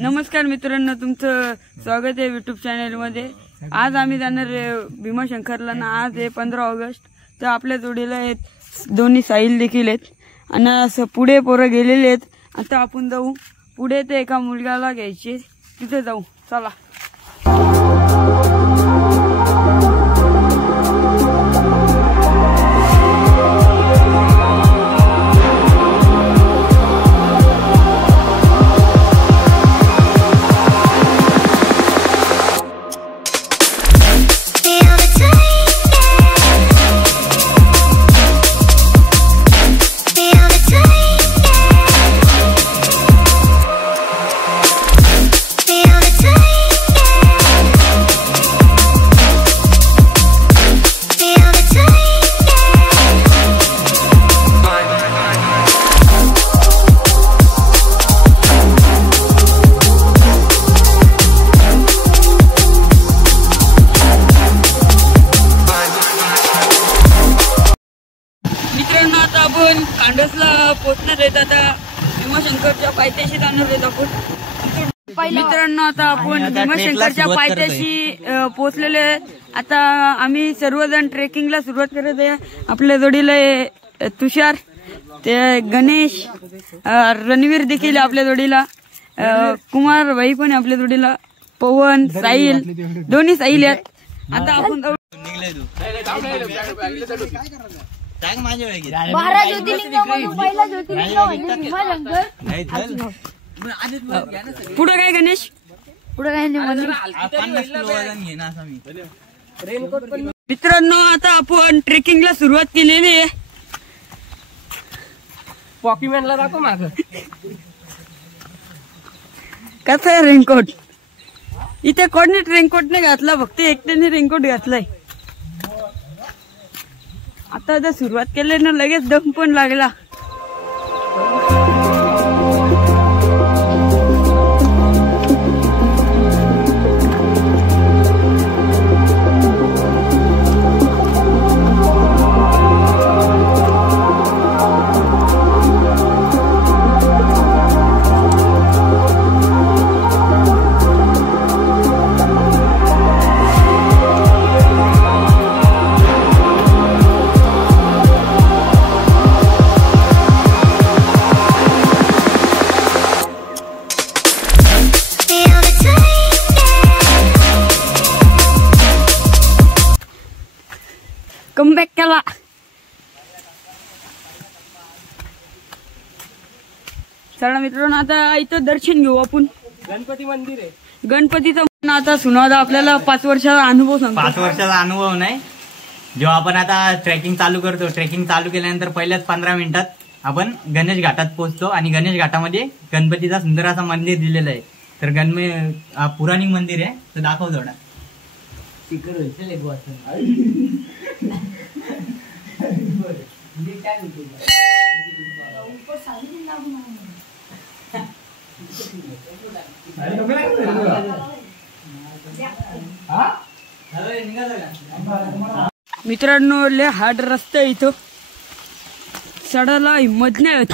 नमस्कार मित्रांनो, तुमचं स्वागत आहे यूट्यूब चॅनल मध्ये। आज आम्ही जाणार भीमाशंकरला ना। आज आहे 15 ऑगस्ट। तर आपल्या जोडीला आहेत दोन्ही साहिल देखील आहेत आणि असं पुढे पोरं गेलेले आहेत। आता आपण जाऊ पुढे, ते एका मुलगाला घ्यायचे, तिथे जाऊ, चला। आता आपण कांडसला पोहोचणार आहेत। आता भीमाशंकरच्या पायथ्याशी जाणार आहेत आपण। मित्रांनो, आता आपण भीमाशंकरच्या पायथ्याशी पोहोचलेले आहेत। आता आम्ही सर्वजण ट्रेकिंगला सुरुवात करत आहे। आपल्या जोडीला तुषार, ते गणेश, रणवीर देखील आपल्या जोडीला, कुमार भाई पण आपल्या जोडीला, पवन, साहिल, दोन्ही साहिल आहेत। आता आपण 12 ज्योतिर्लिंगामधून पहिला ज्योतिर्लिंग म्हणजे भीमाशंकर। पुढे काय गणेश, पुढे काय मित्रांनो, आता आपण ट्रेकिंगला सुरुवात केलेली आहे। पॉकीमॅनला दाखव माग कसं आहे रेनकोट। इथे कोणी रेनकोट नाही घातला, फक्त एकट्याने रेनकोट घातलाय। आता सुरुवात केली ना, लगेच दम पण लागला। कमबॅक केला। चला मित्रांनो, आता इथं दर्शन घेऊ आपण। गणपती मंदिर आहे, गणपतीचं। आता सुनादा आपल्याला 5 वर्षाचा अनुभव सांगतो। 5 वर्षाचा अनुभव नाही, जेव्हा आपण आता ट्रेकिंग चालू करतो, ट्रेकिंग चालू केल्यानंतर पहिल्याच 15 मिनिटात आपण गणेश घाटात पोहोचतो आणि गणेश घाटामध्ये गणपतीचा सुंदर असा मंदिर दिलेलं आहे। तर पुराणिक मंदिर आहे, तर दाखव थोडा। मित्रांनो, लय हार्ड रस्ता इथं, चढायला हिंमत नाही होत।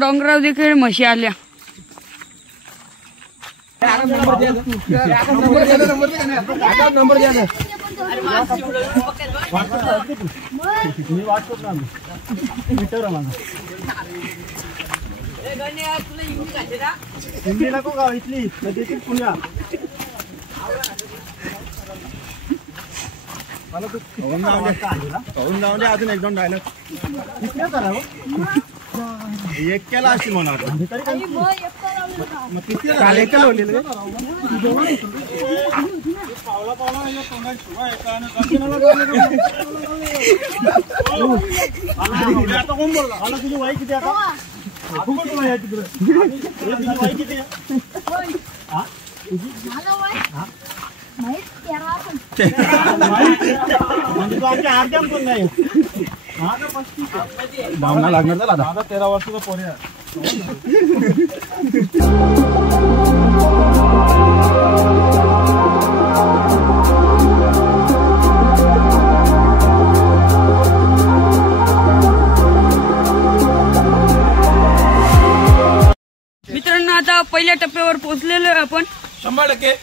डोंगराव देखील म्हशी आल्या। अजून एकदम डायलॉग एक केला असेल म्हणा। माहित 13 पण म्हणजे तो आमच्या अर्ध्याम पण नाही धावना लागणार तर दादा 13 वर्षाचा पोरी आहे. मित्रांनो आता पहिल्या टप्प्यावर पोहोचलेलो आहे आपण. 100%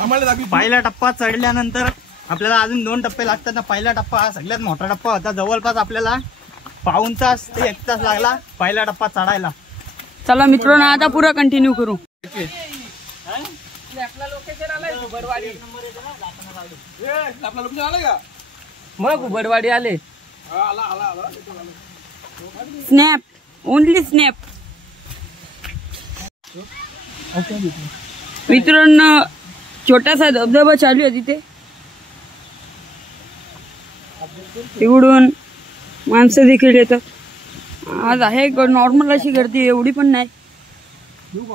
आम्हाला दाखवी. पहिला टप्पा चढल्यानंतर आपल्याला अजून 2 टप्पे लागतात ना. पहिला टप्पा हा सगळ्यात मोठा टप्पा होता. जवळपास आपल्याला पाऊण तास ते 1 तास लागला पहिला टप्पा चढायला. चला मित्रांनो आता पुरा कंटिन्यू करू. आपला लोकेशन आलाय घुबडवाडी. आपला लोकेशन आलाय का मग घुबडवाडी आले. Snap only snap. मित्रांनो छोटासा धबधबा चालू आहे तिथे. तिकडून माणसं देखील येतात. आज आहे नॉर्मल अशी गर्दी, एवढी पण नाही.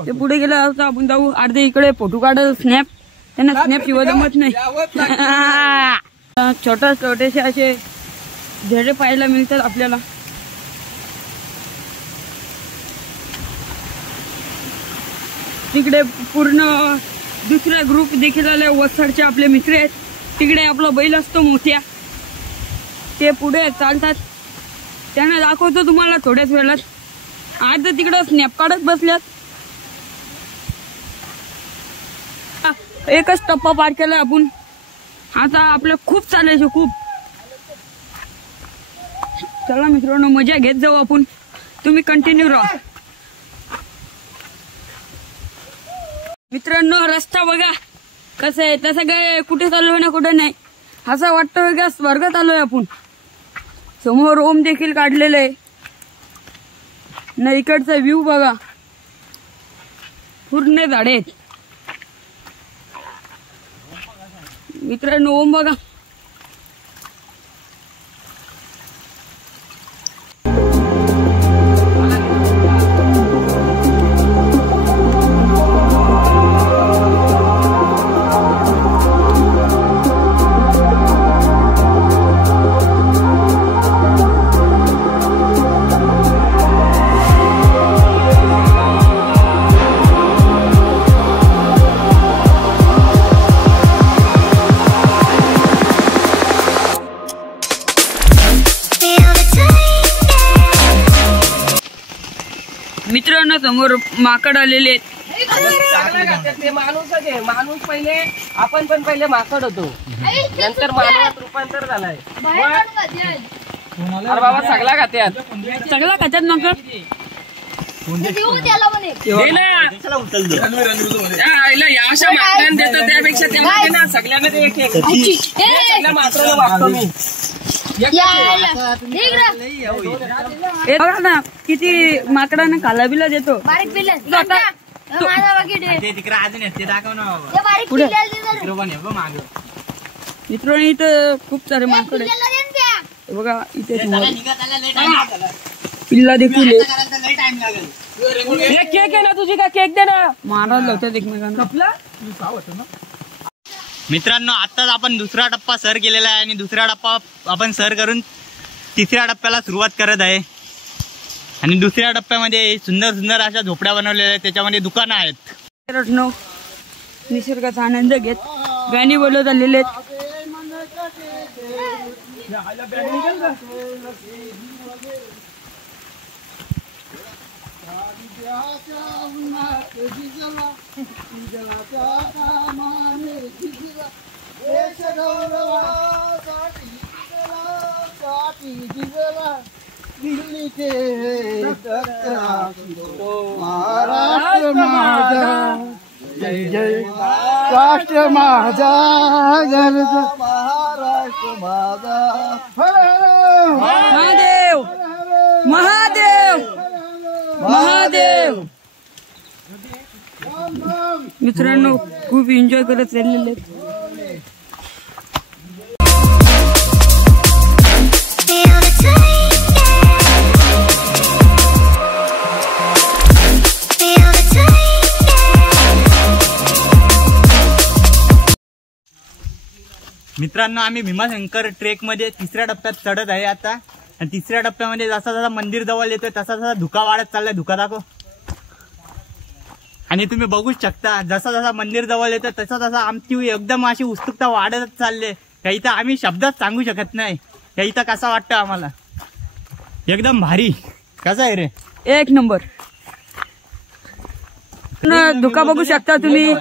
ते पुढे गेलं असं आपण जाऊ. अर्धे इकडे फोटो काढत स्नॅप. त्यांना स्नॅप शिवाय जमत नाही. छोटेसे असे झेडे पाहायला मिळतात आपल्याला. तिकडे पूर्ण दुसरा ग्रुप देखील आला. वसडचे आपले मित्र आहेत. तिकडे आपला बैल असतो मोठ्या, ते पुढे चालतात. त्यांना दाखवतो तुम्हाला थोड्याच वेळात. आज तर तिकडं स्नॅप काढत बसल्यात. एकच टप्पा पार केलाय आपण. आता आपलं खूप चालायचं खूप. चला मित्रांनो मजा घेत जाऊ आपण. तुम्ही कंटिन्यू राहा. मित्रांनो रस्ता बघा कसं आहे. तसं काय कुठे चाललोय ना कुठे नाही. असं वाटतं का स्वर्गात आलोय आपण. समोर ओम देखील काढलेलं आहे ना. इकडचा व्ह्यू बघा, पूर्ण झाडे आहेत. मित्रांनो ओम बघा. मित्रांनो समोर माकड आलेले आहेत. ते माणूसच आहे. माणूस पहिले आपण पण पहिले माकड होतो, नंतर मानवात रूपांतर झालाय. अरे बाबा सगळा खात्यात माकड. अशा माकडांना देतो त्यापेक्षा तेव्हा ना सगळ्यांना ते एक सगळ्या माकडाला वागतो मी. बघा ना किती माकडांना खाला बिला देतो. तिकडे अजून येते दाखव ना बाबा. माग मित्रांनो इथं खूप सारे माकड आहेत. बघा इथे पिल्ला देखील केक आहे ना तुझी का केक दे ना. महाराज लावतात एकमेकांना. मित्रांनो आत्ताच आपण दुसरा टप्पा सर केलेला आहे आणि दुसरा टप्पा आपण सर करून तिसऱ्या टप्प्याला सुरुवात करत आहे. आणि दुसऱ्या टप्प्यामध्ये सुंदर सुंदर अशा झोपड्या बनवलेल्या आहेत. त्याच्यामध्ये दुकानं आहेत. निसर्गाचा आनंद घेत गाणी बोलत आलेले आहेत. महाराष्ट्र माझा जय जय राष्ट्र माझा महाराष्ट्र माझा. महादेव महादेव महादेव. मित्रांनो खूप एन्जॉय करत चाललेले आहेत. मित्रांनो आम्ही भीमाशंकर ट्रेक मध्ये तिसऱ्या टप्प्यात चढत आहे आता. आणि तिसऱ्या टप्प्यामध्ये जसा जसा मंदिर जवळ येतोय तसा तसा धुका वाढत चाललाय. धुका दाखव. आणि तुम्ही बघूच शकता जसा जसा मंदिर जवळ येतोय तसा तसा आमची एकदम अशी उत्सुकता वाढतच चालले. काही तर आम्ही शब्दात सांगू शकत नाही. काही तर कसा वाटतं आम्हाला. एकदम भारी. कसा आहे रे? एक नंबर. धुका बघू शकता तुम्ही.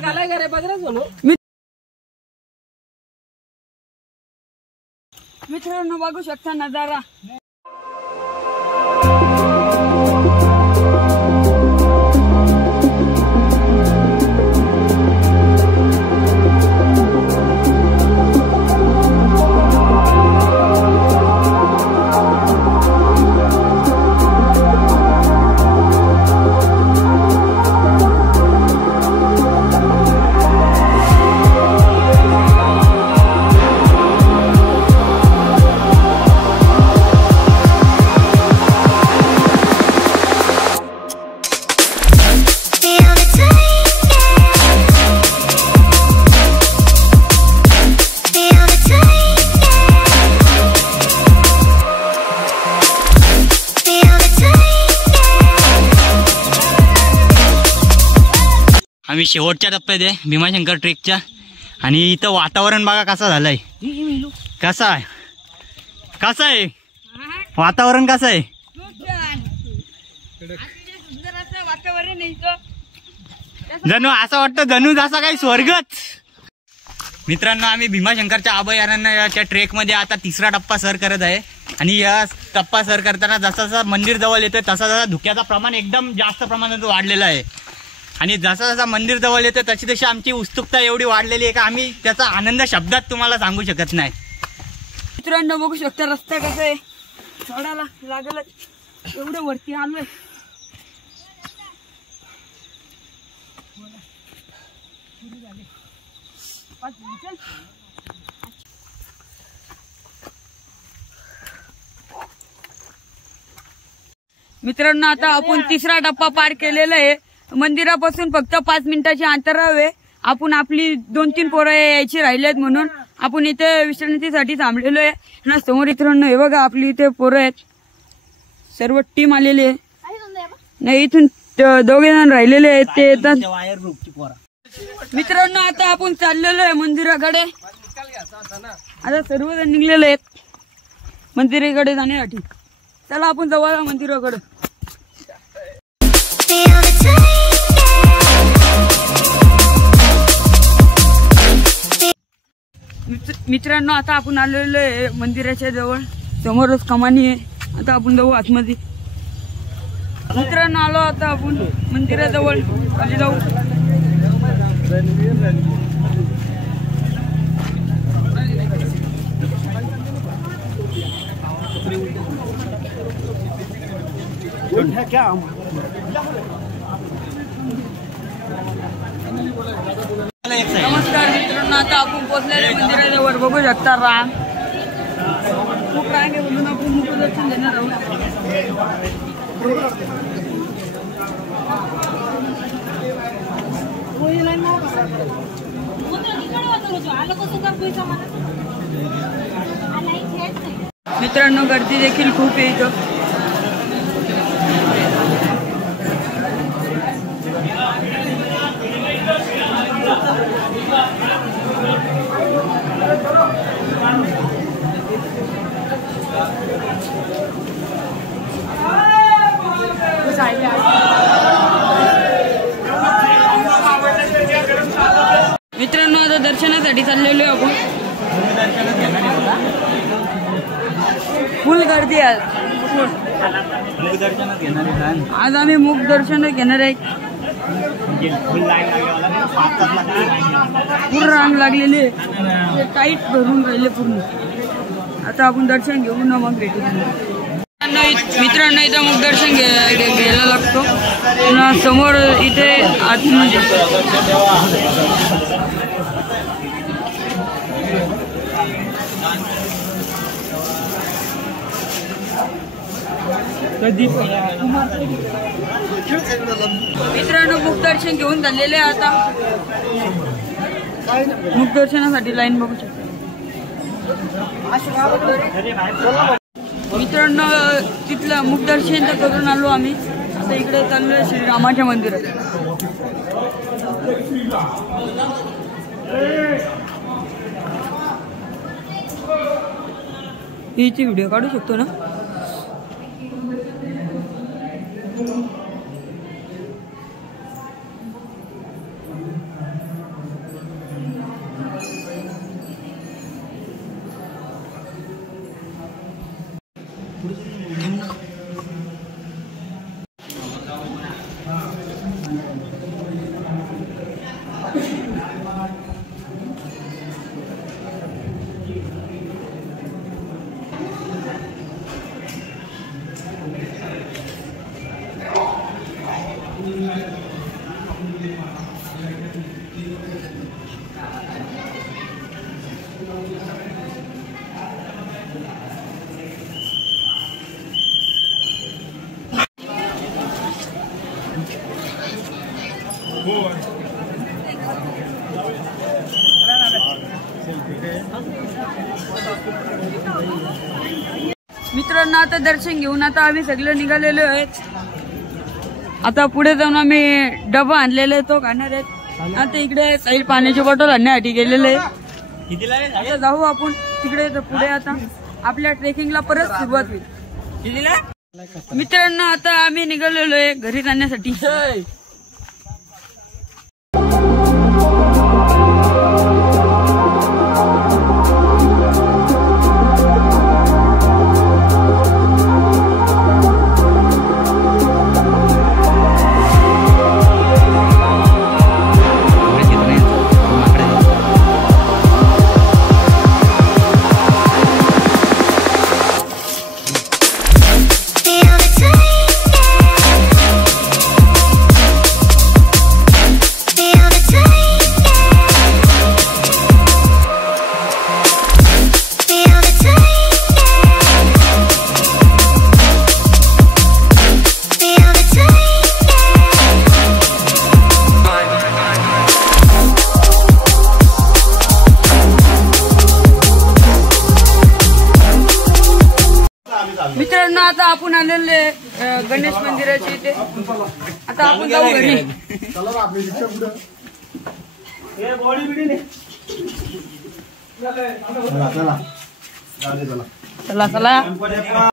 मित्रांनो बघू शकता नजारा. आम्ही शेवटच्या टप्प्यात आहे भीमाशंकर ट्रेकच्या. आणि इथं वातावरण बघा कसं झालंय. कसं आहे कसं आहे वातावरण कसं आहे. वातावरण जणू असं वाटतं जणू जसा काही स्वर्गच. मित्रांनो आम्ही भीमाशंकरच्या अभयारण्याच्या ट्रेक मध्ये आता तिसरा टप्पा सर करत आहे. आणि या टप्पा सर करताना जसा जसा मंदिर जवळ येतोय तसा तसा धुक्याचं प्रमाण एकदम जास्त प्रमाणात वाढलेलं आहे. आणि जसा जसा मंदिर जवळ येतं तशी तशी आमची उत्सुकता एवढी वाढलेली आहे का आम्ही त्याचा आनंद शब्दात तुम्हाला सांगू शकत नाही. मित्रांनो बघू शकता रस्ता कसा आहे. चढायला लागलं एवढं वरती आलोय. मित्रांनो आता आपण तिसरा टप्पा पार केलेला आहे. मंदिरापासून फक्त 5 मिनिटाचे अंतरावर आहे. आपण आपली 2-3 पोरं यायची राहिलेत म्हणून आपण इथे विश्रांतीसाठी थांबलेलो आहे. ना समोर मित्रांनो हे बघा आपली इथे पोरं आहेत. सर्व टीम आलेली आहे. नाही इथून 2 जण राहिलेले आहेत ते येतात. मित्रांनो आता आपण चाललेलो आहे मंदिराकडे. आता सर्वजण निघलेले आहेत मंदिराकडे जाण्यासाठी. चला आपण जाऊया मंदिराकडे. मित्रांनो आता आपण आलेलो आहे मंदिराच्या जवळ. समोरच कमानी आहे. आता आपण जाऊ आतमध्ये. मित्रांनो आलो आता आपण मंदिराजवळ. खाली जाऊ. नमस्कार मित्रांनो आता आपण पोहोचलेले मंदिराजवळ. बघू शकता रांग खूप रांग आहे म्हणून आपण मुखदर्शन देणार आहोत. मित्रांनो गर्दी देखील खूप आहे इथं. मित्रांनो आता दर्शनासाठी चाललेलो आपण. फुल गर्दी आहे आज. आम्ही मुख दर्शन घेणार आहे. पूर्ण रांग लागलेली आहे. टाईट भरून राहिले पूर्ण. आता आपण दर्शन घेऊ ना मग भेटू. मित्रांनो इथं मुख दर्शन घ्यायला लागतो. समोर इथे आतमध्ये मित्रांनो मुख दर्शन घेऊन झालेले आता. मुख दर्शनासाठी लाईन बघू शकता. मित्रांनो तिथलं मुखदर्शन तर करून आलो आम्ही. आता इकडे चाललोय श्रीरामाच्या मंदिरात. हिची व्हिडिओ काढू शकतो ना. मित्रांनो आता दर्शन घेऊन आता आम्ही सगळे निघालेलो आहेत. आता पुढे जाऊन आम्ही डबा आणलेला आहे तो खाणार आहेत. आता इकडे काही पाण्याची बॉटल आणण्यासाठी गेलेले आहे. आता जाऊ आपण तिकडे पुढे. आता आपल्या ट्रेकिंगला परत सुरुवात होईल. मित्रांनो आता आम्ही निघालेलो आहे घरी जाण्यासाठी. मित्रांनो आता आपण आलेले गणेश मंदिराच्या इथे. आता आपण जाऊ घरी. चला चला.